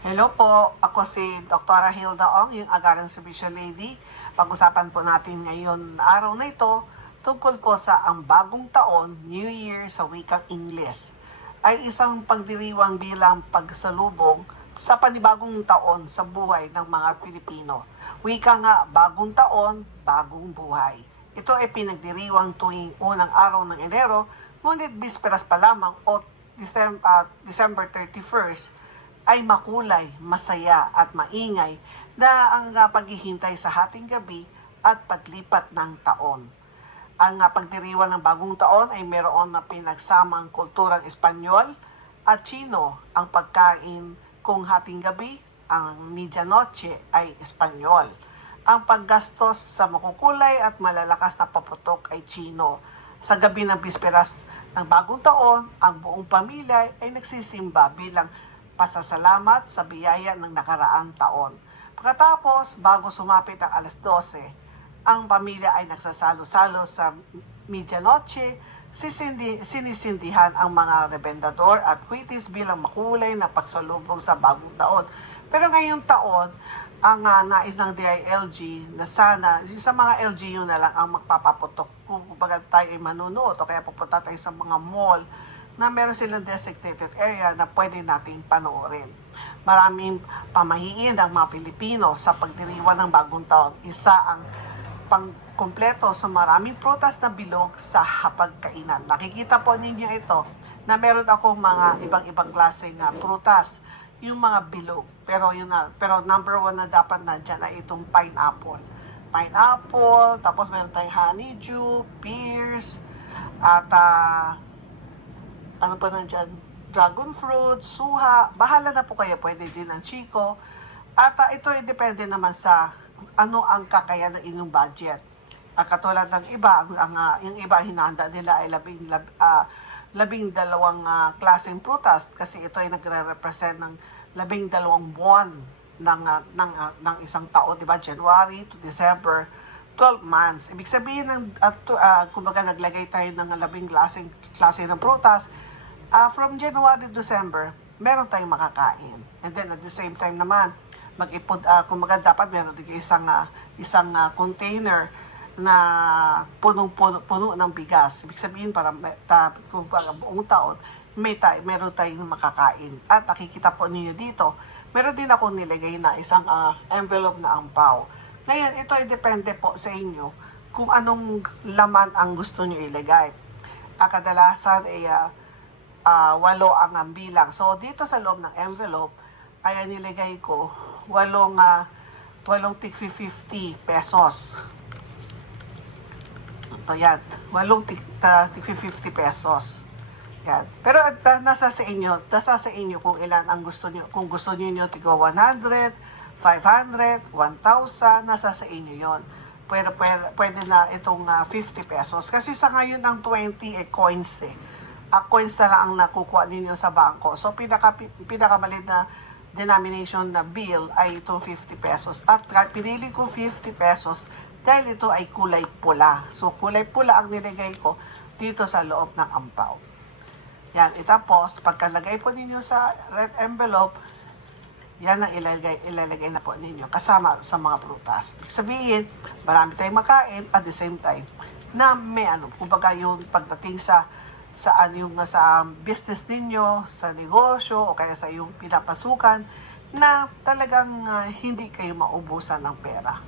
Hello po, ako si Dr. Hilda Ong, yung Agaran Servicio Lady. Pag-usapan po natin ngayon araw na ito tungkol po sa ang bagong taon, New Year sa wikang Ingles. Ay isang pagdiriwang bilang pagsalubong sa panibagong taon sa buhay ng mga Pilipino. Wika nga, bagong taon, bagong buhay. Ito ay pinagdiriwang tuwing unang araw ng Enero, ngunit bisperas pa lamang o December, ah, December 31st ay makulay, masaya at maingay na ang ah, paghihintay sa hating gabi at paglipat ng taon. Ang ah, pagdiriwang ng bagong taon ay meron na pinagsamang kulturang Espanyol at Chino ang pagkain kung hating gabi ang medianoche ay Espanyol. Ang paggastos sa makukulay at malalakas na paputok ay Chino. Sa gabi ng bisperas ng bagong taon, ang buong pamilya ay nagsisimba bilang pasasalamat sa biyaya ng nakaraang taon. Pagkatapos, bago sumapit ang alas 12, ang pamilya ay nagsasalo-salo sa medianoche, sisindi, sinisindihan ang mga rebendador at kwitis bilang makulay na pagsalubong sa bagong taon. Pero ngayong taon, ang ah, nais ng DILG na sana, sa mga LGU na lang ang magpapaputok kung kumbaga tayo ay manunood o kaya pupunta tayo sa mga mall na meron silang designated area na pwede nating panoorin. Maraming pamahiin ang mga Pilipino sa pagdiriwan ng bagong taon. Isa ang pangkumpleto sa maraming prutas na bilog sa hapagkainan. Nakikita po ninyo ito na meron akong mga ibang-ibang klase na prutas, yung mga bilog. Pero yun na, pero number one na dapat nandyan ay itong pineapple. Pineapple, tapos meron tayong honeydew, pears, at ah, ano pa nandyan, dragon fruit, suha, bahala na po kayo, pwede din ang chiko. At ah, ito ay depende naman sa ano ang kakaya ng inyong budget. Ah, katulad ng iba, ang, ah, yung iba hinanda nila ay labing, lab, ah, labing dalawang ah, klaseng prutas kasi ito ay nagre-represent ng labing dalawang buwan ng, ah, ng, ah, ng isang taon, di ba? January to December, 12 months. Ibig sabihin, ng, at, uh, kumbaga naglagay tayo ng labing klaseng klase ng prutas, ah, from January to December, meron tayong makakain. And then at the same time naman, mag-ipod, uh, kumbaga dapat meron din isang, ah, isang ah, container na punong-puno puno ng bigas. Ibig sabihin, para ta, kung para buong taon, may tayo, meron tayong makakain. At nakikita po ninyo dito, meron din ako nilagay na isang ah, envelope na ampaw. Ngayon, ito ay depende po sa inyo kung anong laman ang gusto nyo ilagay. Ah, kadalasan ay ah, ah, walo ang ang bilang. So, dito sa loob ng envelope, ay nilagay ko walong, ah, walong tig 50 pesos. Ito yan. Walong tig, tig 50 pesos. Yan. Pero ah, nasa sa inyo, nasa sa inyo kung ilan ang gusto niyo. Kung gusto niyo tigo 100, 500, 1,000, nasa sa inyo yon. Pwede, pwede, pwede na itong ah, 50 pesos. Kasi sa ngayon ang 20 eh, coins eh. Ah, coins na lang ang nakukuha ninyo sa bangko. So pinaka, pinakamalit na denomination na bill ay itong 50 pesos. At pinili ko 50 pesos dahil ito ay kulay pula. So kulay pula ang nilagay ko dito sa loob ng ampaw. Yan, itapos, pagkalagay po ninyo sa red envelope, yan ang ilalagay, ilalagay na po ninyo kasama sa mga prutas. Ibig sabihin, marami tayong makain at the same time na may ano, kumbaga yung pagdating sa saan yung sa business ninyo, sa negosyo o kaya sa yung pinapasukan na talagang ah, hindi kayo maubusan ng pera.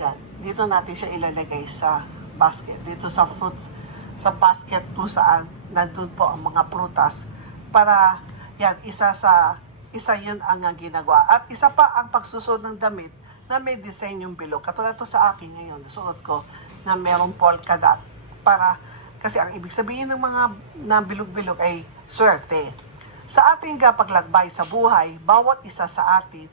Yan. Dito natin siya ilalagay sa basket. Dito sa fruits, sa basket kung saan nandun po ang mga prutas para yan, isa sa isa yun ang ginagawa. At isa pa ang pagsusod ng damit na may design yung bilog. Katulad to sa akin ngayon, suot ko na merong polka dot para kasi ang ibig sabihin ng mga na bilog-bilog ay swerte. Sa ating kapaglakbay sa buhay, bawat isa sa atin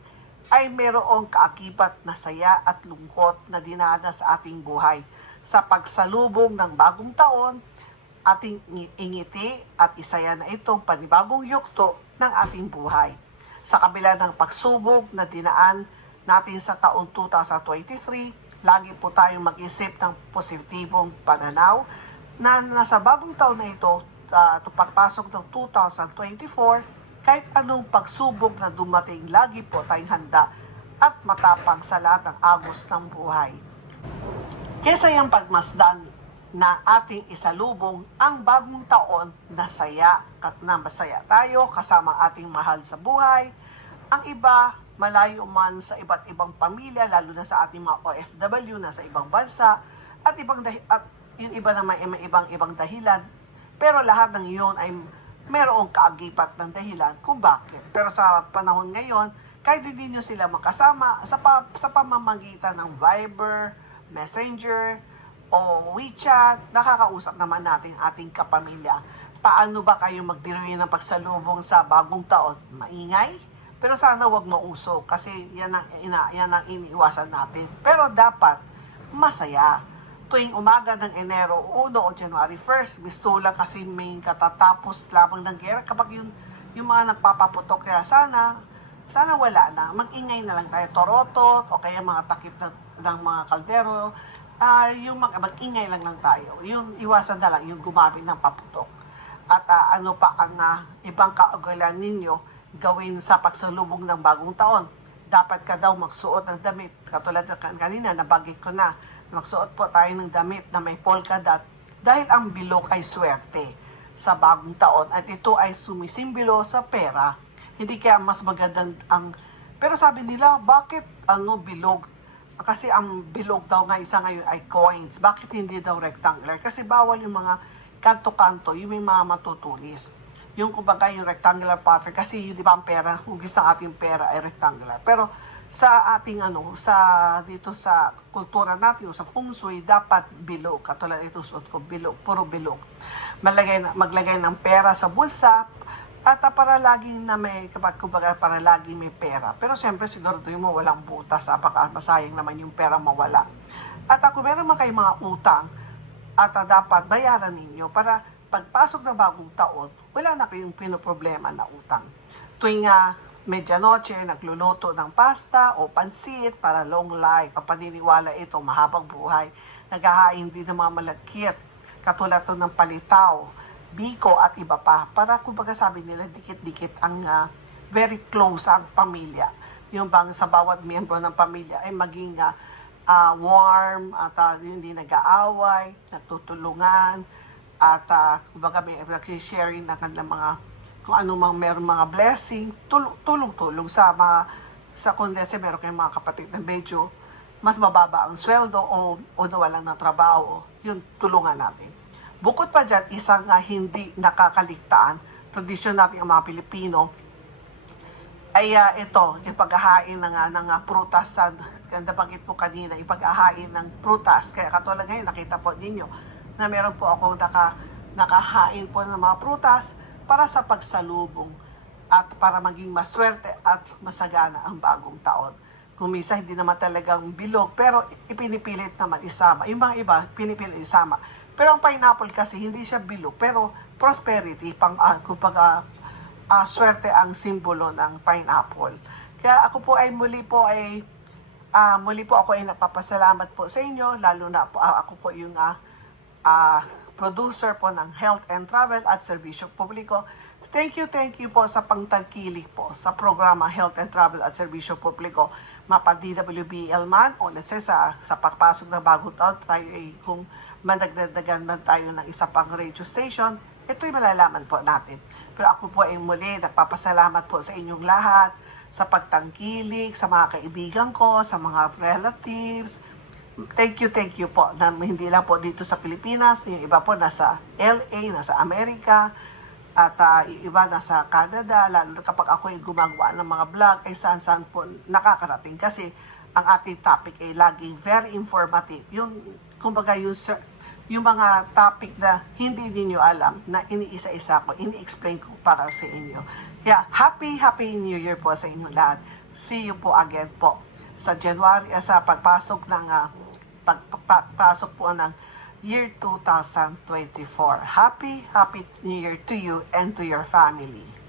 ay mayroong kaakibat na saya at lungkot na dinada sa ating buhay. Sa pagsalubong ng bagong taon, ating ingi- ingiti at isaya na itong panibagong yukto ng ating buhay. Sa kabila ng pagsubok na dinaan natin sa taong 2023, lagi po tayong mag-isip ng positibong pananaw na nasa bagong taon na ito, uh, pagpasok ng 2024, kahit anong pagsubok na dumating, lagi po tayong handa at matapang sa lahat ng agos ng buhay. Kesa yung pagmasdan na ating isalubong ang bagong taon na saya, kat- na masaya tayo kasama ating mahal sa buhay. Ang iba, malayo man sa iba't ibang pamilya, lalo na sa ating mga OFW na sa ibang bansa, at ibang at yung iba naman ay may ibang ibang dahilan. Pero lahat ng iyon ay merong kaagipat ng dahilan kung bakit. Pero sa panahon ngayon, kahit hindi nyo sila makasama sa, pa, sa pamamagitan ng Viber, Messenger, o WeChat, nakakausap naman natin ating kapamilya. Paano ba kayo magdiruin ng pagsalubong sa bagong taon? Maingay? Pero sana wag mauso kasi yan ang, ina, yan ang iniiwasan natin. Pero dapat masaya. Tuwing umaga ng Enero 1 o January 1st, gusto lang kasi may katatapos lamang ng gera kapag yung, yung mga nagpapaputok. Kaya sana, sana wala na. Mag-ingay na lang tayo. Torotot o kaya mga takip ng, ng mga kaldero. Ah, yung mag, mag-ingay lang lang tayo. Yung iwasan na lang, yung gumamit ng paputok. At ah, ano pa ang ah, ibang kaugalian ninyo gawin sa pagsalubong ng bagong taon. Dapat ka daw magsuot ng damit. Katulad kan- kanina, nabagit ko na. Magsuot po tayo ng damit na may polka dot dahil ang bilog ay swerte sa bagong taon at ito ay sumisimbolo sa pera. Hindi kaya mas magandang ang... Pero sabi nila, bakit ano bilog? Kasi ang bilog daw nga isa ngayon ay coins. Bakit hindi daw rectangular? Kasi bawal yung mga kanto-kanto, yung may mga matutulis. Yung kumbaga yung rectangular pattern, kasi yun di ba ang pera, hugis ng ating pera ay rectangular. Pero sa ating ano, sa dito sa kultura natin, o sa feng shui, dapat bilog. Katulad ito suot ko, bilog, puro bilog. Maglagay, maglagay ng pera sa bulsa, at para laging na may, kapag kumbaga para laging may pera. Pero siyempre siguraduhin mo walang butas, baka masayang naman yung pera mawala. At ako meron man kayong mga utang, at ah, dapat bayaran ninyo para pagpasok ng bagong taon, wala na kayong pinoproblema na utang. Tuwing uh, medianoche, nagluluto ng pasta o pansit para long life. Papaniniwala ito, mahabang buhay. Naghahain din ng mga malagkit, katulad to ng palitaw, biko at iba pa. Para kumbaga sabi nila, dikit-dikit ang ah, very close ang pamilya. Yung bang sa bawat miyembro ng pamilya ay maging ah, ah, warm at ah, hindi nag-aaway, nagtutulungan, at uh, kumbaga may nag-sharing ng kanilang mga kung ano mang meron mga blessing, tul- tulong-tulong sa mga sa say meron kayong mga kapatid na medyo mas mababa ang sweldo o, o nawalan ng trabaho, yun tulungan natin. Bukod pa dyan, isang nga hindi nakakaligtaan, tradisyon natin ang mga Pilipino, ay ah, ito, yung paghahain ng, ah, ng ah, prutas sa, ganda banggit po kanina, yung paghahain ng prutas. Kaya katulad ngayon, nakita po ninyo na meron po ako naka, nakahain po ng mga prutas para sa pagsalubong at para maging maswerte at masagana ang bagong taon. Kung minsan hindi naman talagang bilog, pero ipinipilit naman isama. Yung mga iba, pinipilit isama. Pero ang pineapple kasi hindi siya bilog, pero prosperity, pang, uh, kumbaga, ah, swerte ang simbolo ng pineapple. Kaya ako po ay muli po ay ah, muli po ako ay napapasalamat po sa inyo lalo na po ah, ako po yung ah, ah, producer po ng Health and Travel at Serbisyo Publiko. Thank you, thank you po sa pangtangkilik po sa programa Health and Travel at Serbisyo Publiko. Mapa DWBL man o let's say sa, sa pagpasok ng bagong taon tayo ay kung mandagdagan man tayo ng isa pang radio station, ito'y malalaman po natin. Pero ako po ay muli nagpapasalamat po sa inyong lahat sa pagtangkilik, sa mga kaibigan ko, sa mga relatives. Thank you, thank you po. Na hindi lang po dito sa Pilipinas, yung iba po nasa LA, nasa Amerika, at ah, yung iba nasa Canada, lalo kapag ako ay gumagawa ng mga vlog, ay saan-saan po nakakarating. Kasi ang ating topic ay laging very informative. Yung, kumbaga, yung, yung mga topic na hindi ninyo alam, na iniisa-isa ko, ini-explain ko para sa inyo. Kaya, happy, happy New Year po sa inyo lahat. See you po again po sa January, ah, sa pagpasok ng, ah, pag, pagpasok po ng year 2024. Happy, happy New Year to you and to your family.